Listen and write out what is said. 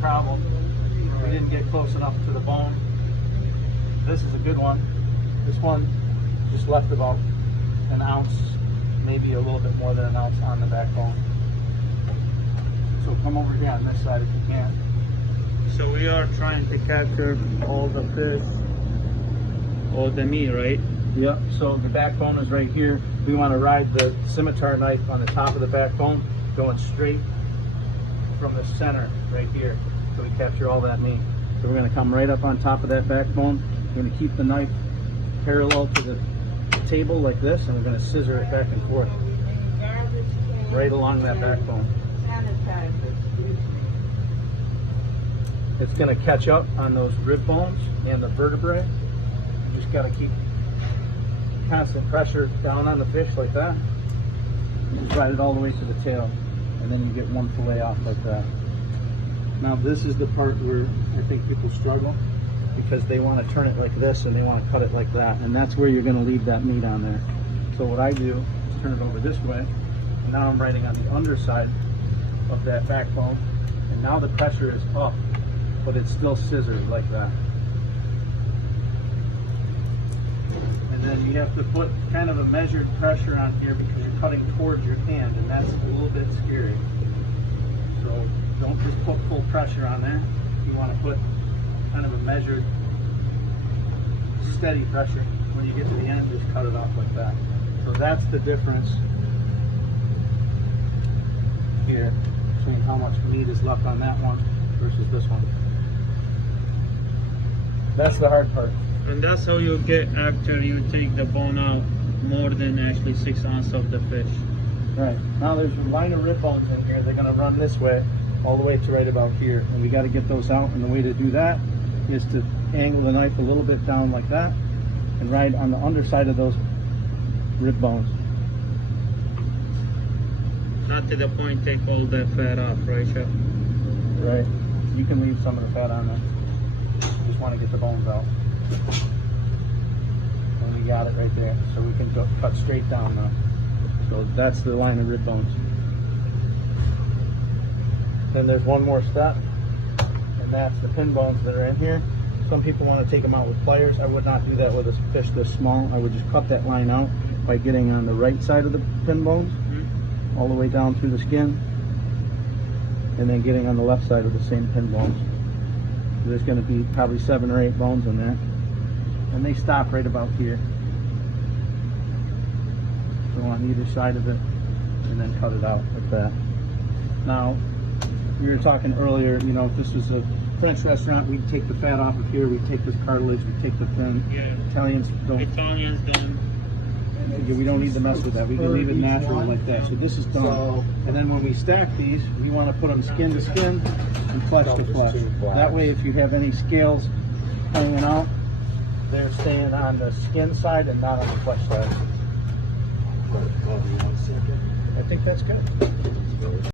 Problem, we didn't get close enough to the bone. This is a good one. This one just left about an ounce, maybe a little bit more than an ounce on the backbone. So come over here on this side if you can. So we are trying to capture all the fish, all the meat, right? Yep, so the backbone is right here. We want to ride the scimitar knife on the top of the backbone, going straight from the center right here. So we capture all that meat. So we're going to come right up on top of that backbone. We're going to keep the knife parallel to the table like this, and we're going to scissor it back and forth right along that backbone. It's going to catch up on those rib bones and the vertebrae. You just got to keep constant pressure down on the fish like that. Just ride it all the way to the tail, and then you get one fillet off like that. Now this is the part where I think people struggle, because they want to turn it like this and they want to cut it like that, and that's where you're going to leave that meat on there. So what I do is turn it over this way, and now I'm riding on the underside of that backbone, and now the pressure is up, but it's still scissored like that. And then you have to put kind of a measured pressure on here because you're cutting towards your hand, and that's a little bit scary. So don't just put full pressure on there. You want to put kind of a measured, steady pressure. When you get to the end, just cut it off like that. So that's the difference here between how much meat is left on that one versus this one. That's the hard part. And that's how you get after you take the bone out more than actually 6 ounces of the fish. Right. Now there's a line of rib bones in here. They're going to run this way all the way to right about here. And we got to get those out. And the way to do that is to angle the knife a little bit down like that and ride on the underside of those rib bones. Not to the point take all the fat off, right, Chef? Right. You can leave some of the fat on there. You just want to get the bones out. And we got it right there. So we can go, cut straight down now. So that's the line of rib bones. Then there's one more step, and that's the pin bones that are in here. Some people want to take them out with pliers. I would not do that with a fish this small. I would just cut that line out by getting on the right side of the pin bones, all the way down through the skin, and then getting on the left side of the same pin bones. There's going to be probably 7 or 8 bones in there, and they stop right about here. So on either side of it, and then cut it out like that. Now, we were talking earlier, you know, if this was a French restaurant, we'd take the fat off of here, we'd take this cartilage, we'd take the fin. Yeah. Italians don't. We don't need to mess with that. We can leave it natural like that. So this is done. And then when we stack these, we want to put them skin to skin and flesh to flesh. That way, if you have any scales hanging out, they're staying on the skin side and not on the flesh side. I think that's good.